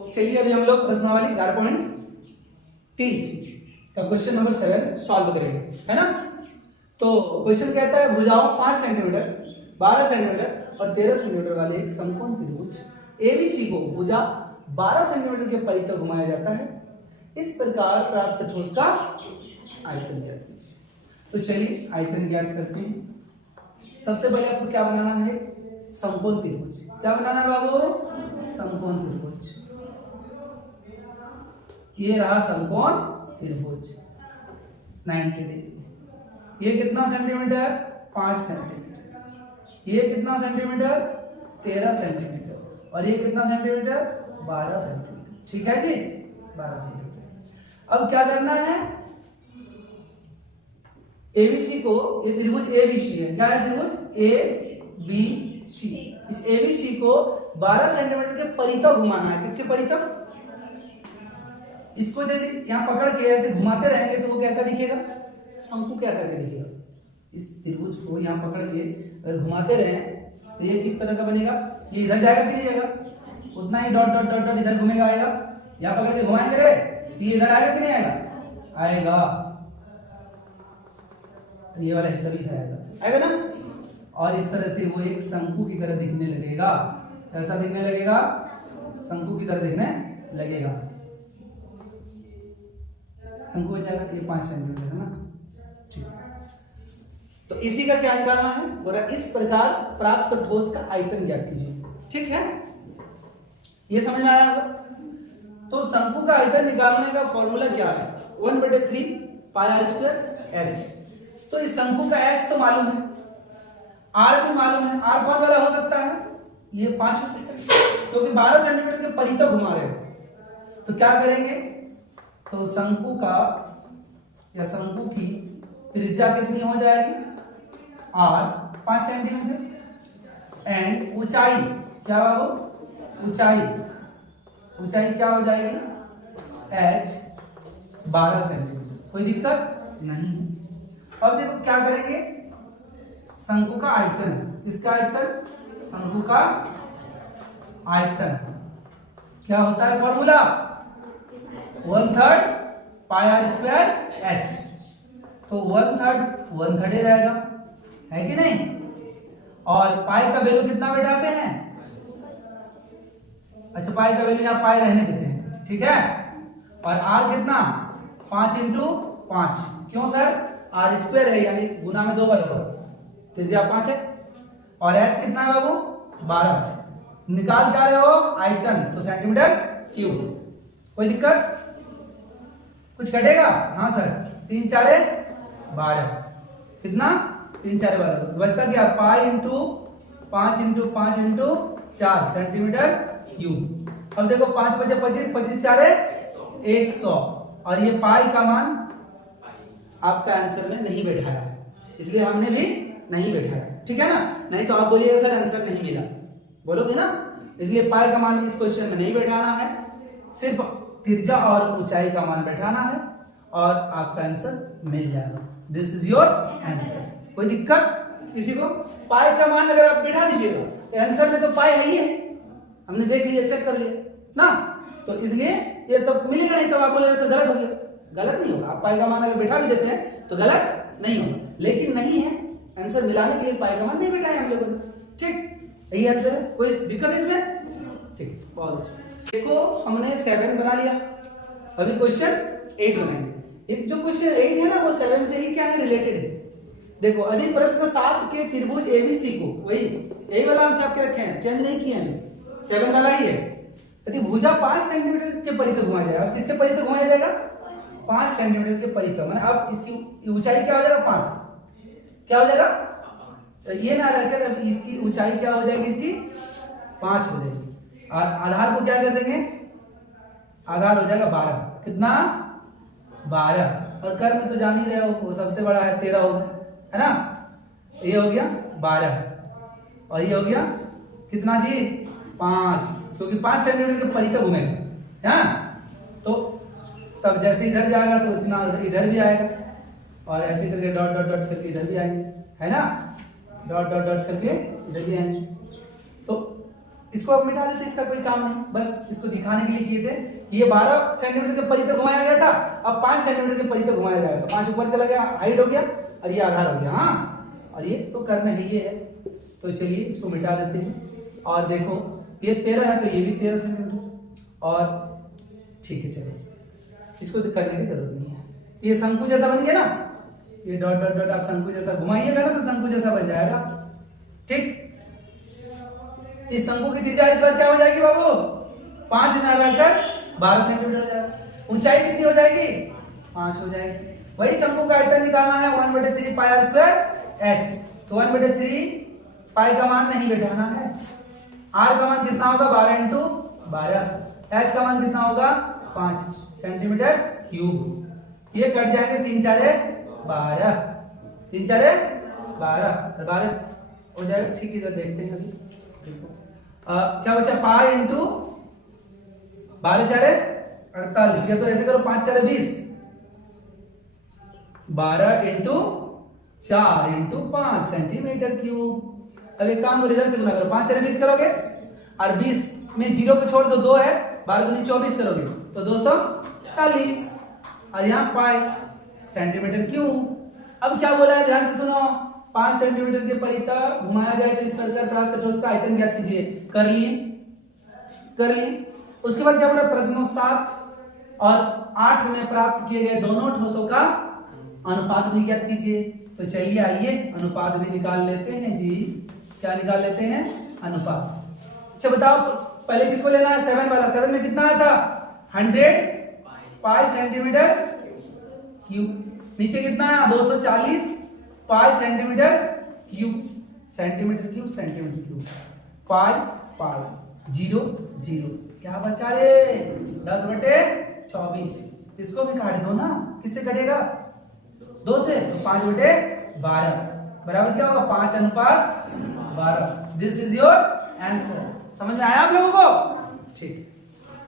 चलिए अभी हम लोग प्रश्नावली 11.3 का क्वेश्चन नंबर 7 सॉल्व करेंगे, है ना। तो क्वेश्चन कहता है भुजाओं 5 सेंटीमीटर, 12 सेंटीमीटर और 13 सेंटीमीटर वाले एक समकोण त्रिभुज एबीसी को भुजा 12 सेंटीमीटर के परितः घुमाया जाता है। इस प्रकार प्राप्त ठोस का आयतन ज्ञात कीजिए। तो चलिए आयतन ज्ञात करते हैं। सबसे पहले आपको क्या बनाना है? समकोण त्रिभुज। क्या बनाना है बाबू? समकोण त्रिभुज। ये रहा समकोण त्रिभुज 90 डिग्री। ये कितना सेंटीमीटर? 5 सेंटीमीटर। ये कितना सेंटीमीटर? 13 सेंटीमीटर। और ये कितना सेंटीमीटर? 12 सेंटीमीटर। ठीक है जी, 12 सेंटीमीटर। अब क्या करना है? एबीसी को, ये त्रिभुज एबीसी है। क्या है त्रिभुज? एबीसी। इस एबीसी को 12 सेंटीमीटर के परितः घुमाना है। किसके परितः? इसको यदि यहाँ पकड़ के ऐसे घुमाते रहेंगे तो वो कैसा दिखेगा? शंकु क्या करके दिखेगा? इस त्रिभुज को यहाँ पकड़ के अगर घुमाते रहे तो ये किस तरह का बनेगा? ये इधर जाएगा कि नहीं जाएगा? उतना ही डॉट डॉट डॉट डॉट इधर घूमेगा, आएगा। यहाँ पकड़ के घुमाएंगे रे तो ये इधर आएगा कि नहीं आएगा? आएगा। ये वाला हिस्सा भी इधर आएगा, आएगा ना। और इस तरह से वो एक शंकु की तरह दिखने लगेगा। कैसा दिखने लगेगा? शंकु की तरह दिखने लगेगा। शंकु बन जाएगा। ये 5 सेंटीमीटर है ना, ठीक है। तो इसी का क्या निकालना है? बोला इस प्रकार प्राप्त ठोस का आयतन ज्ञात कीजिए। ठीक है, ये समझ में आया होगा। तो शंकु का आयतन निकालने का फॉर्मूला क्या है? 1/3 पाई आर स्क्वायर एच। तो इस शंकु का एच तो मालूम है, आर भी मालूम है। आर कौन वाला हो सकता है? ये 5 हो सकता है, क्योंकि 12 सेंटीमीटर के परितः घुमा रहे हैं। तो क्या करेंगे? तो शंकु का या शंकु की त्रिज्या कितनी हो जाएगी? आर 5 सेंटीमीटर एंड ऊंचाई क्या हो? ऊंचाई क्या हो जाएगी? H 12 centimetre. कोई दिक्कत नहीं। अब देखो क्या करेंगे? शंकु का आयतन। इसका आयतन? शंकु का आयतन क्या होता है? Formula 1/3 pi r square h. तो 1/3 ही रहेगा, है कि नहीं। और पाई का वैल्यू कितना बैठाते हैं? अच्छा, पाई का वैल्यू यहाँ पाई रहने देते हैं, ठीक है। और आर कितना? 5 × 5। क्यों सर? आर स्क्वायर है, यानी गुना में 2 बार होगा। त्रिज्या 5 है। और एच कितना है बाबू? 12। निकाल क्या रहे हो? आयतन। तो सेंटीमीटर क्यूब। कोई दिक्कत? कुछ घटेगा? हाँ सर। 3 × 4 = 12। कितना? 3 × 4 = 12। बचता क्या? पाई × 5 × 5 × 4 सेंटीमीटर क्यूब। अब देखो 5 × 5 = 25, 25 × 4 = 100। और ये पाई का मान आपका आंसर में नहीं बैठाया, इसलिए हमने भी नहीं बैठाया, ठीक है ना। नहीं तो आप बोलिएगा सर आंसर नहीं मिला, बोलोगे ना। इसलिए पाई का मान इस क्वेश्चन में नहीं बैठाना है, सिर्फ त्रिज्या और ऊंचाई का मान बैठाना है और आपका आंसर मिल जाएगा। This is your answer. कोई दिक्कत किसी को? पाई का मान अगर आप बैठा दीजिएगा तो आंसर में तो पाई है ही है, हमने देख लिया, चेक कर लिया ना। तो इसलिए ये तो मिलेगा नहीं, तो आप बोले सर गलत हो गया। गलत नहीं होगा। आप पाई का मान अगर बैठा भी देते हैं तो गलत नहीं होगा, लेकिन नहीं है आंसर मिलाने के लिए पाई का मान नहीं बैठाया हम लोगों ने, ठीक। यही आंसर है। कोई दिक्कत है इसमें? ठीक, बहुत अच्छा। देखो हमने 7 बना लिया, अभी क्वेश्चन 8 बनाएंगे। एक जो क्वेश्चन 8 है ना, वो 7 से ही क्या है? रिलेटेड है। देखो यदि प्रश्न 7 के त्रिभुज एबीसी को, वही यही वाला हम छाप के रखे हैं, चेंज नहीं किए हैं, 7 वाला ही है। यदि भुजा 5 सेंटीमीटर के परितः घुमाया जाएगा। किसके परितः घुमाया जाएगा? 5 सेंटीमीटर के परितः। माने अब इसकी ऊंचाई क्या हो जाएगा? 5। क्या हो जाएगा? ये ना रखकर अब इसकी ऊंचाई क्या हो जाएगी? इसकी 5 हो जाएगी। और आधार को क्या कर देंगे? आधार हो जाएगा 12। कितना? 12। और कर्म तो जान ही रहे हो, वो सबसे बड़ा है, 13 होगा, है ना। ये हो गया 12 और ये हो गया कितना जी? 5, क्योंकि 5 सेंटीमीटर के परितः घूमेगा, हाँ। तो तब जैसे इधर जाएगा तो इतना इधर भी आएगा, और ऐसे करके डॉट डॉट डॉट करके इधर भी आएंगे, है ना। डॉट डॉट डॉट करके इधर भी आएंगे। तो इसको अब मिटा देते, इसका कोई काम नहीं, बस इसको दिखाने के लिए किए थे। ये 12 सेंटीमीटर के परिधि घुमाया गया था, अब 5 सेंटीमीटर के परिधि घुमाया जाएगा, तो 5 ऊपर चला गया, हाइट हो गया, और ये आधार हो गया। हाँ, और ये तो करना है, ये है, तो चलिए इसको मिटा देते हैं। और देखो ये 13 है, तो ये भी 13 सेंटीमीटर, और ठीक है, चलो इसको तो करने की जरूरत नहीं है। ये शंकु जैसा बन गया ना, ये डॉट डॉट डॉट आप शंकु जैसा घुमाइएगा ना, तो शंकु जैसा बन जाएगा। ठीक, इस शंकु की त्रिज्या इस बार क्या हो जाएगी बाबू, 5 ना रहकर 12 सेंटीमीटर हो जाएगा। ऊंचाई कितनी हो जाएगी, 5 हो जाएगी। वही शंकु का आयतन निकालना है, 1/3 पाई r स्क्वायर h, तो 1/3 पाई का मान नहीं बैठाना है। r का मान कितना होगा, 12 इंटू 12, h का मान कितना होगा, 5 सेंटीमीटर क्यूब। ये कट जाएंगे, 3 4 12, 3 4 12, 12 हो जाएगा। ठीक है, इधर देखते हैं अभी। क्या बचा, पाई इंटू 12 4 48, या तो ऐसे करो 5 4 20, 12 इंटू 4 इंटू 5 सेंटीमीटर क्यूब। अब एक काम करो, इधर से गुना करो, 5 4 20 करोगे, और 20 में 0 को छोड़ दो, 2 है, 12 दूनी 24 करोगे तो 240, और यहाँ पाई सेंटीमीटर क्यूब। अब क्या बोला है, ध्यान से सुनो, 5 सेंटीमीटर के परिता घुमाया जाए तो इस प्रकार प्राप्त ठोस का आयतन ज्ञात कीजिए। कर लिए। उसके बाद क्या बोला, प्रश्नों 7 और 8 में प्राप्त किए गए दोनों ठोसों का अनुपात भी ज्ञात कीजिए। तो चलिए आइए अनुपात भी निकाल लेते हैं जी। क्या निकाल लेते हैं, अनुपात। अच्छा बताओ, पहले किसको लेना है, 7 वाला। 7 में कितना आया था, 100 पाई सेंटीमीटर क्यूब। नीचे कितना है, 240 pi centimetre cube, centimetre cube, pi 0 0, क्या बचा रे, 10/24। इसको भी काट दो ना, किससे कटेगा, 2 से, 5/12 बराबर क्या होगा, 5:12। This is your answer. समझ में आया आप लोगों को, ठीक।